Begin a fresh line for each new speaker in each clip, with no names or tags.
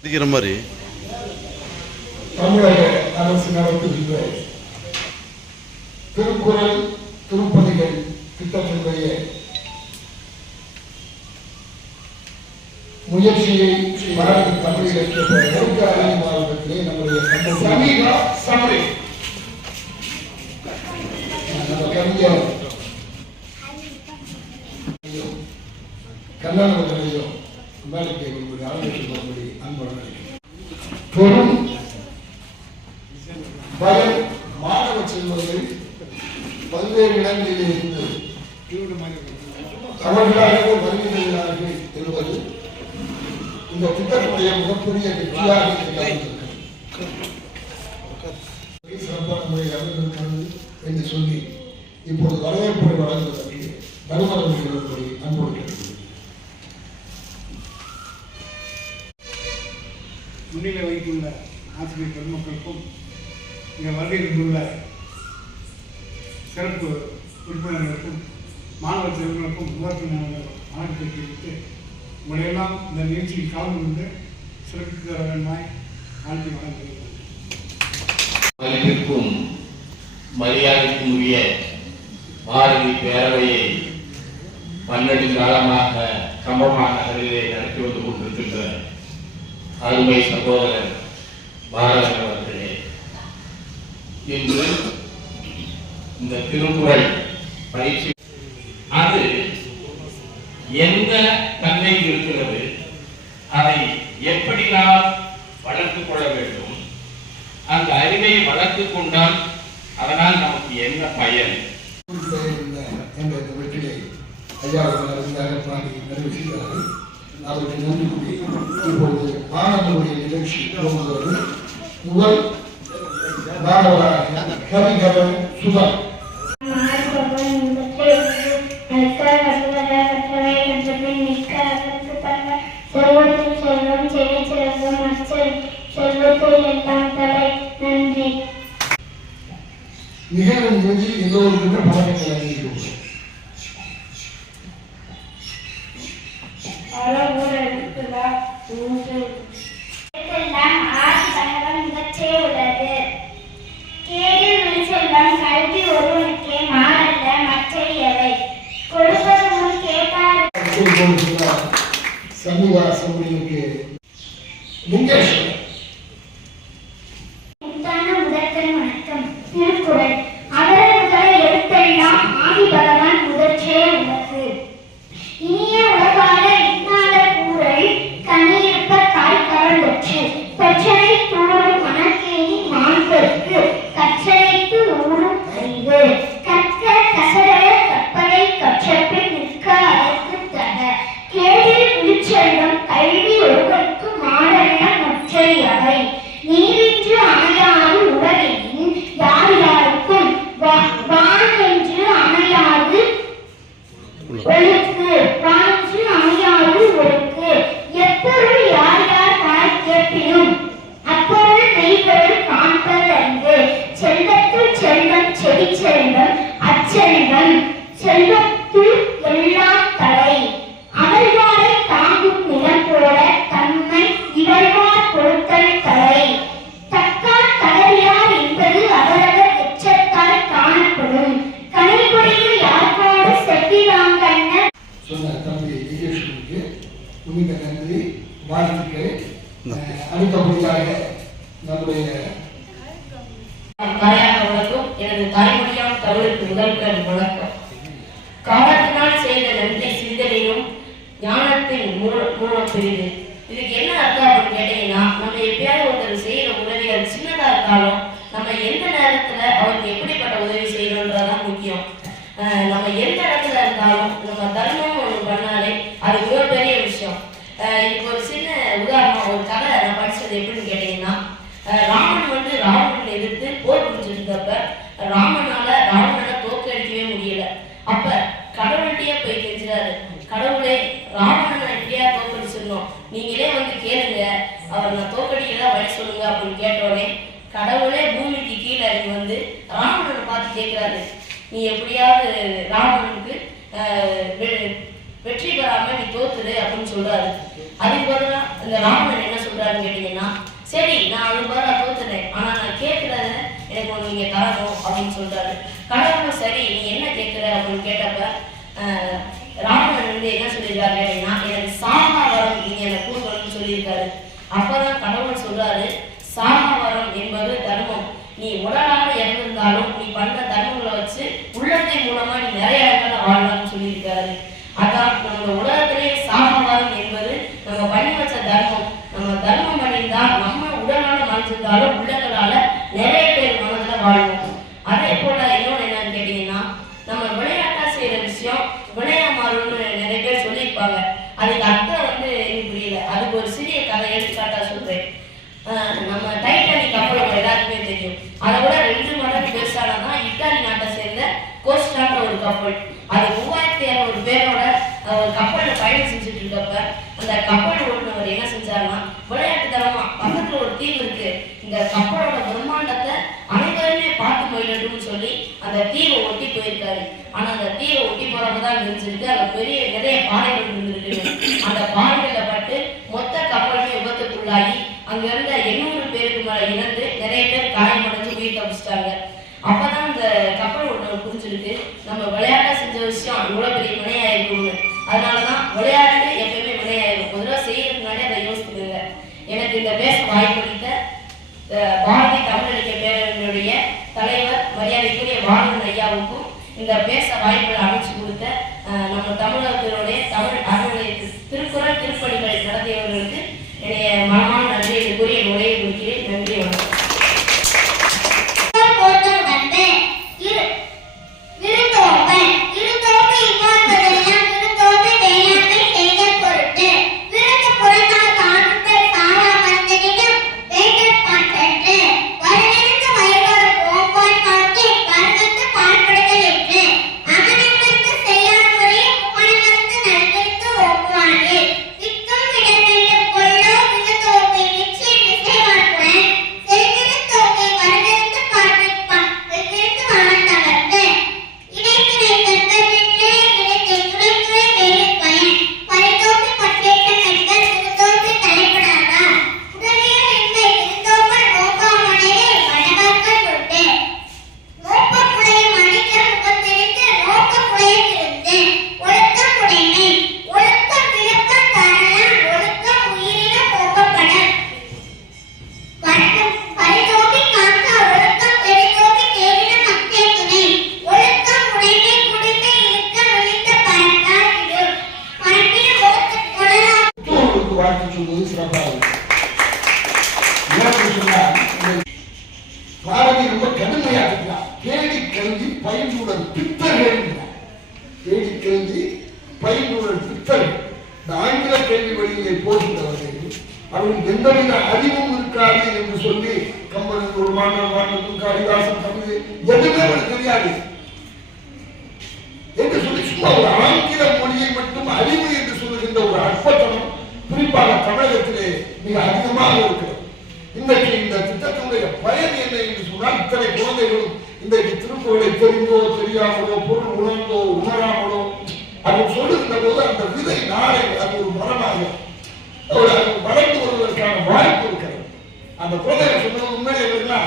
இருக்கிற மாதிரி.
தமிழக அரசு நடத்துகின்ற திருக்குறள் திருப்பதிகள் திட்டத்தினுடைய முயற்சியை பாரத தமிழ் இலக்கிய மாவட்டத்திலே நம்முடைய சமீப சமரி. கவிஞர் கண்ணனவர்களையும் மேலுக்கு எங்களுடைய ஆலோசனை வரும்படி பயம் மாணவ பல்வேறு இடங்களில் இருந்து வருகிறார்கள் என்பது இந்த திட்டத்துடைய மிகப்பெரிய வெற்றியாக இருக்கிறது சிறப்பான முறையில் அமைந்திருக்கிறது என்று சொல்லி இப்போது வரவேற்புரை வழங்குவதற்கு தருமபுரி
இங்கே வருகை தந்துள்ள சிறப்பு உறுப்பினர்களுக்கும் மாணவ செல்வங்களுக்கும் முதற்கு வணக்கம் தெரிவித்து உங்களையெல்லாம் இந்த நிகழ்ச்சியில் கலந்து கொண்டு சிறப்பித்து தர வேண்டுமாய் வாழ்க்கை வணங்குகிறேன்
மதிப்பிற்கும் மரியாதைக்கும் உரிய பாரதி பேரவையை பன்னெண்டு காலமாக கம்பமாக நகரிலே நடத்தி வந்து கொண்டிருக்கின்ற அருமை சகோதரர் பாரதி என்று இந்த திருக்குறள் பயிற்சி. அது எந்த தன்மையில் இருக்கிறது? அதை எப்படி நாம் வளர்த்துக் கொள்ள வேண்டும்? அந்த அறிவை வளர்த்துக் கொண்டால் அதனால் நமக்கு என்ன பயன்?
அவர்கள் அவருக்கு நன்றி கூறி இப்பொழுது மாணவர்களுடைய நிகழ்ச்சி முதல்
Tabii ki sudan.
lá sombrio que. Nunca é. வாழ்த்துக்களை அஹ், அடுத்தபடியாக நம்முடைய
தாயானவர்களுக்கும் எனது தாய்மொழியான தமிழுக்கு முதல்வர் வணக்கம் காலத்தினால் செய்த நன்றி சிந்தனையும் ஞானத்தின் மூல- மூலம் பெரிது இதுக்கு என்ன அர்த்தம் அப்படின்னு கேட்டீங்கன்னா நம்ம எப்பயாவது ஒருத்தர் செய்யற உதவி அது சின்னதா இருந்தாலும் நம்ம எந்த நேரத்துல அவருக்கு எப்படிப்பட்ட உதவி செய்யணுன்றதான் முக்கியம் அஹ் நம்ம எந்த இடத்துல இருந்தாலும் நம்ம தர்மம் ஒன்று பண்ணாலே அது மிகப்பெரிய விஷயம் அஹ் இதுக்கு ஒரு சின்ன உதாரணம் ஒரு கதை நான் படிச்சது எப்படின்னு கேட்டீங்கன்னா அஹ் ராமன் வந்து ராவணனை எதிர்த்து போர் புரிஞ்சிருந்தப்ப ராமனால ராவணனை தோற்கடிக்கவே முடியல அப்ப கடவுள்கிட்டயே போய் கெஞ்சுறாரு. கடவுளே ராவணனை எப்படியா தோற்கடிச்சிடணும் நீங்களே வந்து கேளுங்க. அவர் நான் தோக்கடிக்கதான் வழி சொல்லுங்க அப்படின்னு கேட்டோடனே கடவுளே பூமிக்கு கீழே இறங்கி வந்து ராவணனை பார்த்து கேட்கிறாரு. நீ எப்படியாவது ராவணனுக்கு வெற்றி பெறாம நீ தோத்துரு அப்படின்னு சொல்றாரு. அதுக்கு பதிலா இந்த ராவணன் என்ன சொல்றாருன்னு கேட்டீங்கன்னா சரி நான் அது பதிலாக தோத்துறேன். ஆனா நான் கேட்கறத எனக்கு ஒன்று நீங்க தரணும் அப்படின்னு சொல்றாரு. கடவுளும் சரி நீ அப்படின்னு கேட்டப்ப ஆஹ், ராவணன் வந்து என்ன சொல்லியிருக்காரு கேட்டீங்கன்னா எனக்கு சாமா வரம் நீங்க எனக்கு கொடுக்கணும்னு சொல்லியிருக்காரு அப்பதான் கடவுள் சொல்றாரு சாமா வரம் என்பது தர்மம் நீ உடலாக இறந்திருந்தாலும் நீ பண்ண தர்மங்களை வச்சு உள்ளத்தின் மூலமா நீ நிறைய இடத்துல வாழலாம்னு சொல்லியிருக்காரு அதான் நம்ம உலகத்திலே சாமவாரம் என்பது நம்ம பண்ணி வச்ச தர்மம் நம்ம தர்மம் பண்ணியிருந்தா நம்ம உடலால மறைஞ்சிருந்தாலும் உள்ளங்களால நிறைய பேர் மனதுல வாழ்வோம் அதே போல இன்னொன்று என்னன்னு கேட்டீங்கன்னா நம்ம விளையாட்டா செய்யற விஷயம் விளையா மாறும்னு நிறைய பேர் சொல்லியிருப்பாங்க அதுக்கு அர்த்தம் வந்து எனக்கு புரியல அதுக்கு ஒரு சிறிய கதை எடுத்துக்காட்டா சொல்றேன் ஆஹ் நம்ம டைட்டானிக் கப்பல் உங்க எல்லாருக்குமே தெரியும் அதை விட ரெண்டு மடங்கு பெருசானதான் இத்தாலி நாட்டை சேர்ந்த கோஸ்டான்ற ஒரு கப்பல் அது மூவாயிரத்தி இரநூறு பேரோட ஆஹ், ஒரு கப்பல்ல பயணம் செஞ்சுட்டு இருக்கப்ப அந்த கப்பல் ஓட்டுநவர் என்ன செஞ்சாருன்னா விளையாட்டு தரமா பக்கத்துல ஒரு தீவு இருக்கு இந்த கப்பலோட பிரம்மாண்டத்தை அனைவருமே பார்த்து போயிடட்டும்னு சொல்லி அந்த தீவை ஒட்டி போயிருக்காரு. ஆனா அந்த தீவை ஒட்டி போறப்பதான் தெரிஞ்சிருக்கு. அந்த பெரிய நிறைய பாறைகள் இருந்திருக்கு அந்த பாறைகள்ல பட்டு மொத்த கப்பலுமே விபத்துக்குள்ளாகி அங்க இருந்த எண்ணூறு பேருக்கு மேல இறந்து நிறைய பேர் காயம் வாய்ப்புகளை அமைச்சு கொடுத்த நம்ம தமிழகத்தினுடைய தமிழ் அறநிலைய திருக்குறள் திருப்பணிகள் நடத்தியவர்களுக்கு
வாழ்த்து
சொல்வது சிறப்பாக இருக்கும் பாரதி ரொம்ப கடுமையா இருக்கிறார் கேடி கல்வி பயின்றுடன் பித்தர்கள் கேடி கல்வி பயின்றுடன் பித்தர்கள் இந்த ஆங்கில கல்வி வழியை போகின்றவர்கள் அவருக்கு எந்தவித அறிவும் இருக்காது என்று சொல்லி கம்பன் ஒரு மாணவன் வாழ்ந்ததும் காளிதாசன் தமிழ் எதுவுமே அவனுக்கு தெரியாது என்று சொல்லி சும்மா ஒரு ஆங்கில மொழியை மட்டும் அறிவு என்று சொல்லுகின்ற ஒரு அற்பத்தனம் குறிப்பாக தமிழகத்திலே மிக அதிகமாக இருக்கிறது இன்றைக்கு இந்த திட்டத்தினுடைய பயன் என்ன என்று சொன்னால் இத்தனை குழந்தைகளும் இன்றைக்கு திருக்குறளை தெரிந்தோ தெரியாமலோ பொருள் உணர்ந்தோ உணராமலோ அது சொல்லுகின்ற போது அந்த விதை நாளை அது ஒரு மரமாக வளர்ந்து வருவதற்கான வாய்ப்பு இருக்கிறது. அந்த குழந்தைகள் சொன்னது உண்மையிலே என்னன்னா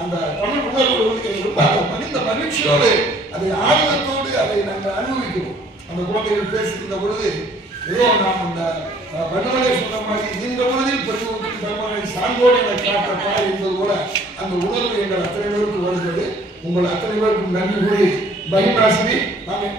அந்த தமிழ் உணர்வுகளுக்கு ரொம்ப அதை மனித மகிழ்ச்சியோடு அதை ஆர்வத்தோடு அதை நாங்கள் அனுபவிக்கிறோம். அந்த குழந்தைகள் பேசுகின்ற பொழுது ஏதோ நாம் அந்த அஹ், சொன்ன மாதிரி இந்த பொழுதில் பெரியவர்கள் தர்மங்களை சான்றோடு என காட்டப்பா என்பது போல அந்த உணர்வு எங்கள் அத்தனை பேருக்கு வருகிறது உங்கள் அத்தனை பேருக்கும் நன்றி கூறி பகிர்நாசினி நாங்கள்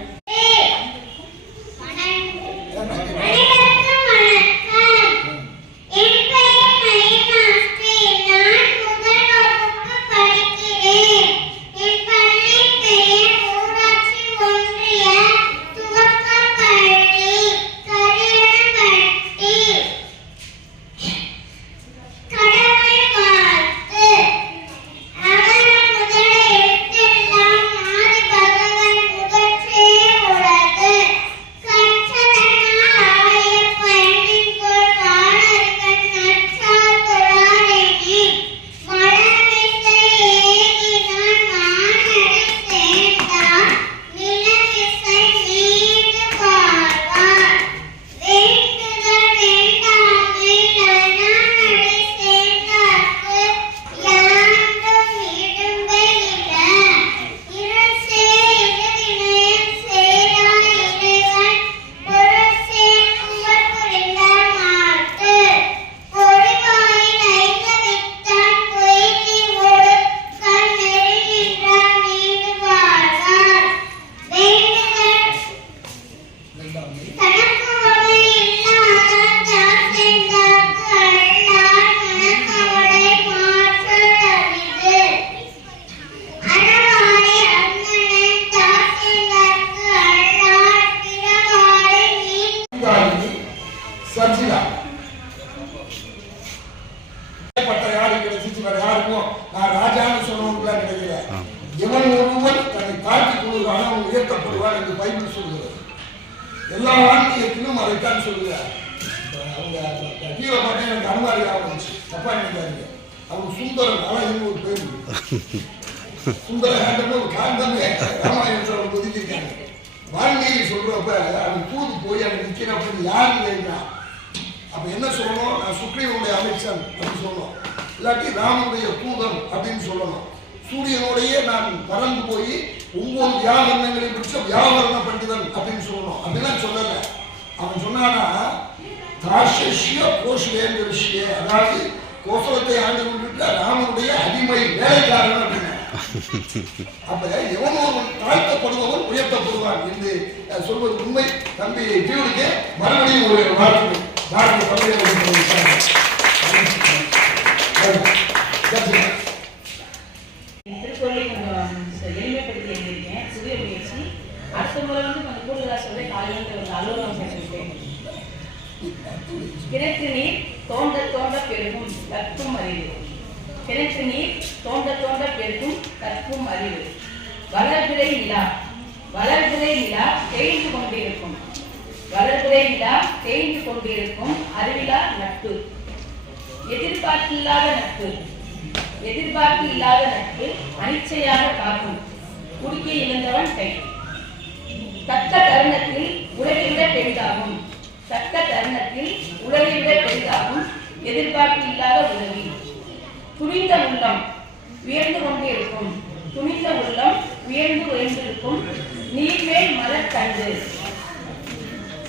இல்லாட்டி ராமனுடைய தூதன் அப்படின்னு சொல்லணும் சூரியனோடையே நான் பறந்து போய் ஒவ்வொரு வியாகரணங்களையும் பிடிச்ச வியாகரண பண்டிதன் அப்படின்னு சொல்லணும். அப்படிலாம் சொல்லல. அவன் சொன்னானா தாஷிய கோஷவேந்திர விஷய அதாவது கோசலத்தை ஆண்டு கொண்டுட்டு ராமனுடைய அடிமை வேலைக்காரன் அப்படின்னு. அப்ப எவனோ ஒருவன் தாழ்த்தப்படுபவன் உயர்த்தப்படுவான் என்று சொல்வது உண்மை. தம்பி ஜீவனுக்கு மறுபடியும் ஒரு வார்த்தை பாரத தமிழக
திருக்குறளை கொஞ்சம் எளிமைப்படுத்தி எழுதியிருக்கேன் புதிய முயற்சி அடுத்த முறை வந்து கொஞ்சம் கூடுதலாக சொல்ல காலையில் வந்து அலுவலகம் செஞ்சுருக்கேன் கிணற்று நீர் தோண்ட தோண்ட பெருகும் கற்கும் அறிவு கிணற்று நீர் தோண்ட தோண்ட பெருகும் கற்கும் அறிவு வளர்பிறை நிலா வளர்பிறை நிலா தேய்ந்து கொண்டிருக்கும் வளர்பிறை நிலா தேய்ந்து கொண்டிருக்கும் அறிவிலா நட்பு. எதிர்பார்ப்பில்லாத நட்பு. எதிர்பார்ப்பு இல்லாத நட்பு அனிச்சையாக காக்கும். குறுக்கே இழந்தவன் கை. தக்க தருணத்தில் உலகை விட பெரிதாகும். தக்க தருணத்தில் உலகை விட பெரிதாகும் எதிர்பார்ப்பு இல்லாத உதவி. துணிந்த உள்ளம் உயர்ந்து கொண்டே இருக்கும். துணிந்த உள்ளம் உயர்ந்து உயர்ந்திருக்கும். நீர்மேல் மலர் தண்டு.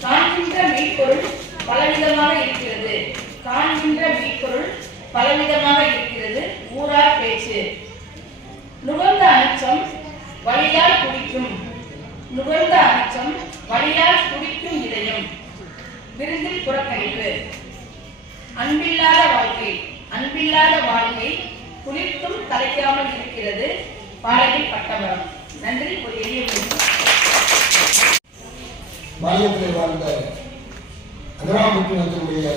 காண்கின்ற மெய்ப்பொருள் பலவிதமாக இருக்கிறது. காண்கின்ற வீப்பொருள் பலவிதமாக இருக்கிறது. ஊரார் பேச்சு. நுகர்ந்த அனிச்சம் வழியால் குடிக்கும். நுகர்ந்த அச்சம் வழியால் குடிக்கும் இதயம். விருந்தில் புறக்கணிப்பு. அன்பில்லாத வாழ்க்கை. அன்பில்லாத வாழ்க்கை குளிர்த்தும் கலைக்காமல் இருக்கிறது. பாடகி பட்டமரம். நன்றி. ஒரு எளிய குறிப்பு.
வாழ்ந்த அகராமத்தினுடைய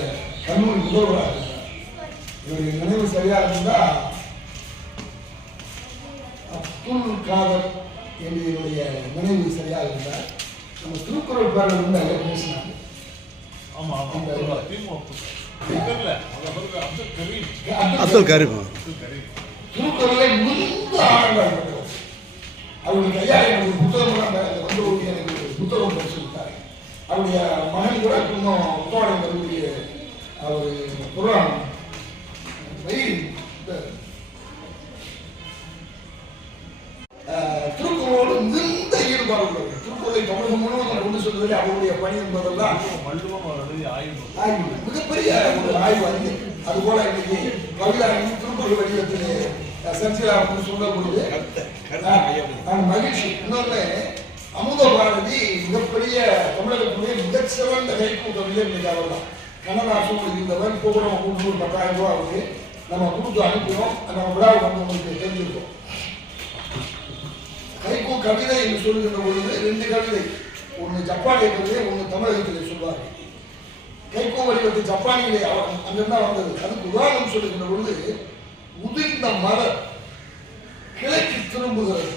கல்லூரி முதல்வராக இருந்தார் இவருடைய நினைவு சரியா இருந்தா அப்துல் காதர் என்று இவருடைய நினைவு சரியா இருந்தார் நம்ம திருக்குறள் பாடல் வந்து அங்கே பேசினாங்க.
ஆமா ஆமா.
அந்த-
திமுக தெரியல. அவங்க சொல்ற அப்துல் கரீம்.
திருக்குறளை மிகுந்த ஆனந்தம் அவருடைய ஐயா எனக்கு ஒரு புத்தகம் வந்து ஒரு எனக்கு புத்தகம் படிச்சு அவருடைய மகன் கூட இன்னும் அவர் புராணம் திருக்குறளோடு மிகுந்த ஈடுபாடு திருக்குறளை தமிழகம் முழுவதும் கொண்டு செல்வதில் அவருடைய பணி என்பதெல்லாம்
ஆய்வு.
மிகப்பெரிய ஒரு ஆய்வு அறிஞர் அதுபோல இன்னைக்கு கவிதாரன் திருக்குறள் வடிவத்தில் சர்ச்சையா சொல்லும் பொழுது நான் மகிழ்ச்சி. இன்னொன்னு அமுத பாரதி மிகப்பெரிய தமிழகத்துடைய மிகச்சிறந்த கைக்கூ கவிஞர் இன்னைக்கு அவர் தான். கண்ணதாசன் இருந்தவர் இப்போ கூட நம்ம கொடுத்து ஒரு பத்தாயிரம் ரூபா அவருக்கு நம்ம கொடுத்து அனுப்பினோம் நம்ம வந்து வந்தவங்களுக்கு தெரிஞ்சிருக்கோம் கைக்கூ கவிதை என்று சொல்லுகின்ற பொழுது ரெண்டு கவிதை ஒன்று ஜப்பானிய கவிதை ஒன்று தமிழகத்திலே சொல்வார் கைகோ வடிவத்தை ஜப்பானிலே அங்கிருந்தா வந்தது அதுக்கு உதாரணம் சொல்லுகின்ற பொழுது உதிர்ந்த மலர் கிழக்கு திரும்புகிறது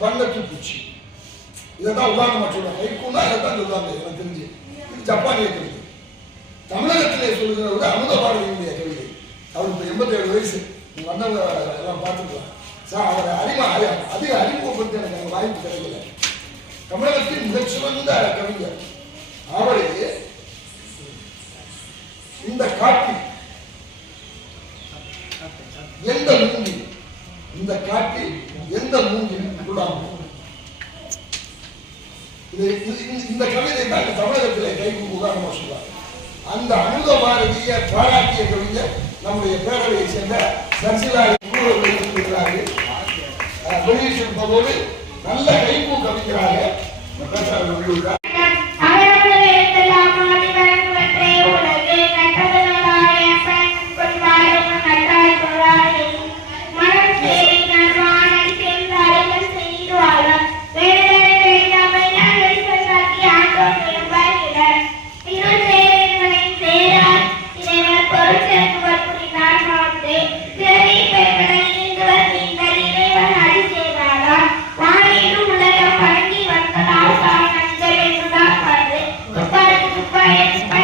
வண்ணத்து பூச்சி இதைத்தான் உதாரணமா சொல்றாங்க இதை தான் சொல்லுவாங்க எனக்கு தெரிஞ்சு இது ஜப்பானிய கவிதை தமிழகத்திலே ஒரு அமுத பாரதியினுடைய கவிதை அவருக்கு எண்பத்தி ஏழு வயசு. வந்தவங்க எல்லாம் பார்த்துக்கலாம் சார் அவரை அறிமுக அதிக அறிமுகப்படுத்த எனக்கு அந்த வாய்ப்பு கிடைக்கல. தமிழகத்தின் மிகச்சிறந்த கவிஞர் அவரே இந்த காட்டி எந்த மூங்கில் இந்த காட்டி எந்த மூங்கில் விடாமல். இது இந்த- கவிதை தான் தமிழகத்திலே கைக்கு உதாரணமாக சொல்றாங்க அந்த அமுத பாரதிய பாராட்டிய கவிஞர் நம்முடைய பேரவையை சேர்ந்த சர்சிலா இருக்கிறார்கள் வெளியிட்டிருப்பதோடு நல்ல கைப்பு கவிஞராக பெற்றார் உள்ளார் Amen.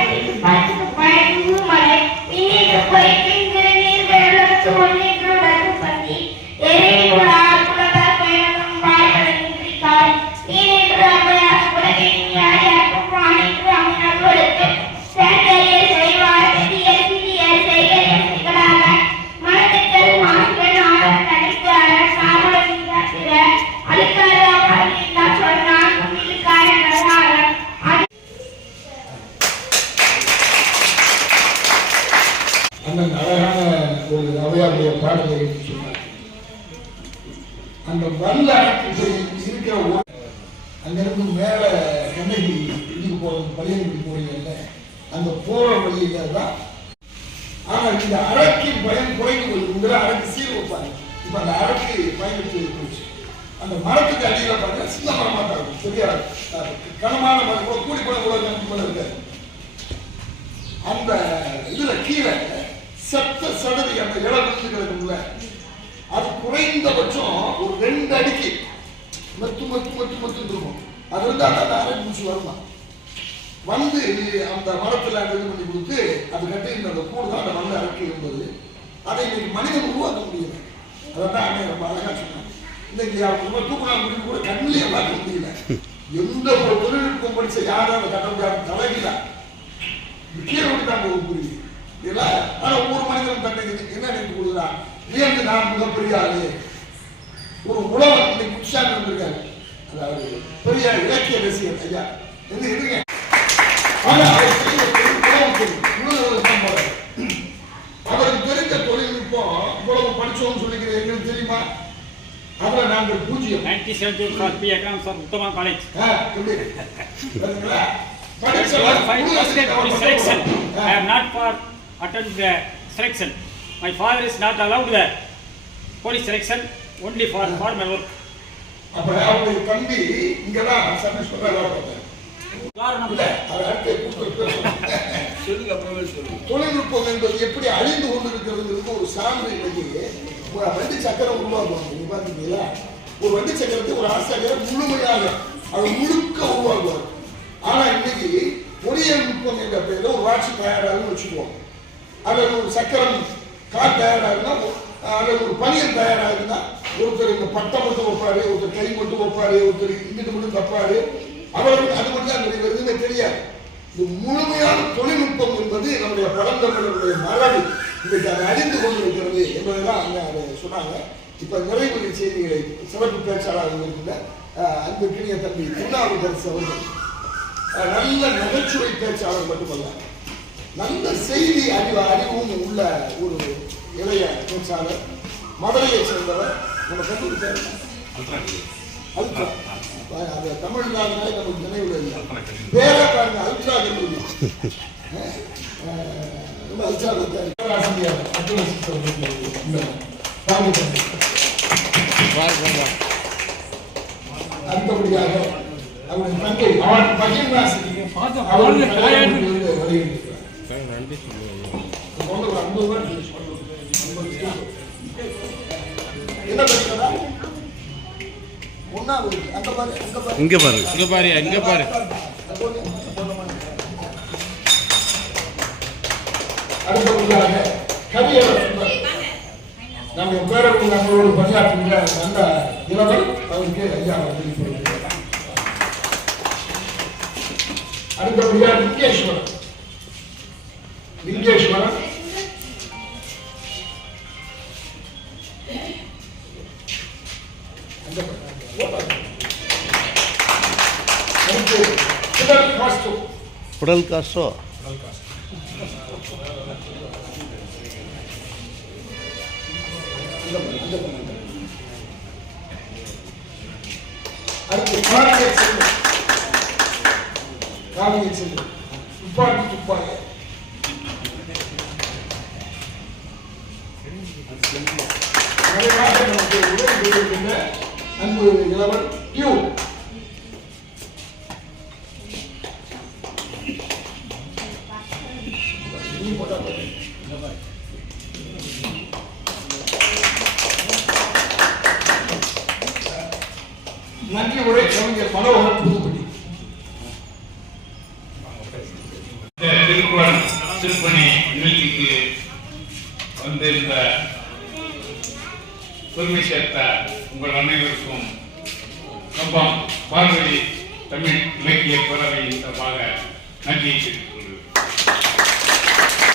நல்ல இருக்கிற அங்கிருந்து மேல கண்ணகி இதுக்கு போறது பள்ளியனுக்கு போறீங்கல்ல அந்த போற வழியில தான். ஆனா இந்த அரைக்கு பயன் குறைந்து போகுது அரைக்கு சீர் வைப்பாங்க இப்ப அந்த அரைக்கு பயன்படுத்தி போச்சு. அந்த மரத்துக்கு அடியில பாருங்க சின்ன மரமா தான் இருக்கும். சரியா? கனமான மரம். கூட கூடி கூட கூட கூட இருக்காது. அந்த இதுல கீழே செத்த சடதி அந்த இடம் விழுந்து கிடக்கும்ல அது குறைந்தபட்சம் ஒரு ரெண்டு அடிக்கு. மத்து மத்து மத்து மத்து இருக்கும். அது வந்து அந்த அரை பூச்சி வருமா? வந்து அந்த மரத்துல அந்த இது பண்ணி கொடுத்து அது கட்டி அந்த கூடு தான் அந்த மண்ணை அரைக்கி இருந்தது. அதை இன்னைக்கு மனிதன் உருவாக்க முடியல. அதான் அண்ணன் ரொம்ப அழகா சொன்னாங்க. இன்னைக்கு அவங்க தூக்குனா முடிவு கூட கண்ணிலேயே பார்க்க முடியல. எந்த ஒரு தொழில்நுட்பம் படிச்ச யாரும் அந்த கட்ட முடியாத தலைவில கீழே விட்டாங்க ஒரு புரியுது இல்ல ஆனால் ஒவ்வொரு மனிதனும் தன்னை என்ன நினைத்து கொடுக்குறான் வியந்து நான் மிகப்பெரிய ஆளு ஒரு இன்னைக்கு குஷான் வந்திருக்காரு அதாவது பெரிய இலக்கிய ரசிகர் ஐயா என்ன இருங்க அவர் அவருக்கு தெரிஞ்ச தொழில்நுட்பம் இவ்வளவு படிச்சோம்னு சொல்லிக்கிற எங்களுக்கு தெரியுமா அதுல நாங்கள் பூஜ்ஜியம்
1970 for B exam for Uttama College.
ஆ, எப்படி? பாத்தீங்களா? படிச்ச
Your five
உழுதுறதுக்கு
percent
our
police selection.
Ah.
My father is not allowed the police selection only for formal work.
அப்ப அவருடைய தம்பி அவர் அடுத்த கூட்டத்துல சொன்னார். தொழில்நுட்பம் என்பது எப்படி அழிந்து கொண்டிருக்கிறதுங்கிறதுக்கு ஒரு சான்று இன்னைக்கு ஒரு வண்டி சக்கரம் உருவாக்குவாங்க. நீங்க பாத்தீங்களா? ஒரு வண்டி சக்கரத்தை ஒரு ஆசிரியர் முழுமையாக அது முழுக்க உருவாக்குவார். ஆனா இன்னைக்கு பொறியியல் நுட்பம் என்ற பேர்ல ஒரு வாட்சி தயாராகுன்னு வச்சுக்குவோம் அல்லது ஒரு சக்கரம் கார் தயாராகுன்னா அல்லது ஒரு பனியன் தயாராகுதுன்னா ஒருத்தர் இந்த பட்டம் மட்டும் வைப்பாரு ஒருத்தர் கை மட்டும் வைப்பாரு ஒருத்தர் இங்கிட்டு மட்டும் தப்பாரு. அவருக்கு அது மட்டும் தான் தெரியும் எதுவுமே தெரியாது. இந்த முழுமையான தொழில்நுட்பம் என்பது நம்முடைய பழந்தமிழருடைய மரபு. இன்றைக்கு அதை அறிந்து கொண்டிருக்கிறது என்பதுதான் அங்கே அதை சொன்னாங்க. இப்போ நிறைவு செய்திகளை சிறப்பு பேச்சாளர் இருக்கின்ற அன்பு கிணிய தம்பி திருநாவுக்கரசு அவர்கள். நல்ல நகைச்சுவை பேச்சாளர் மட்டுமல்ல நல்ல செய்தி அறிவு அறிவும் உள்ள ஒரு இளைய பேச்சாளர் மதுரையை சேர்ந்தவர் நம்ம கல்லூரி பேர்? அல்ட்ரா. அது தமிழ்நாடுனாலே நமக்கு நினைவுல இல்லை. பேரே பாருங்க அல்ட்ரா கல்லூரி. ரொம்ப அல்ட்ரா ஆசிரியர் அப்துல். அடுத்தபடியாக அவருடைய தங்கை அவன் பகிர்வாசி அவருடைய வருகின்றார் ஐம்பது ரூபாய் அங்க பாரு
இங்க பாருங்க
இங்க பாரு இங்க பாரு.
அடுத்தபடியாக கவியரசு நம்ம பேரவை நம்மளோடு பணியாற்றுகிற நல்ல இளவல் அவருக்கு ஐயா அவர்கள் அடுத்தபடியாக லிங்கேஸ்வரன் லிங்கேஸ்வரன் புடல்
காசோ
அடுத்து செல்வம் செல்வம் துப்பாக்கி துப்பாக்கி அன்பு இளவன்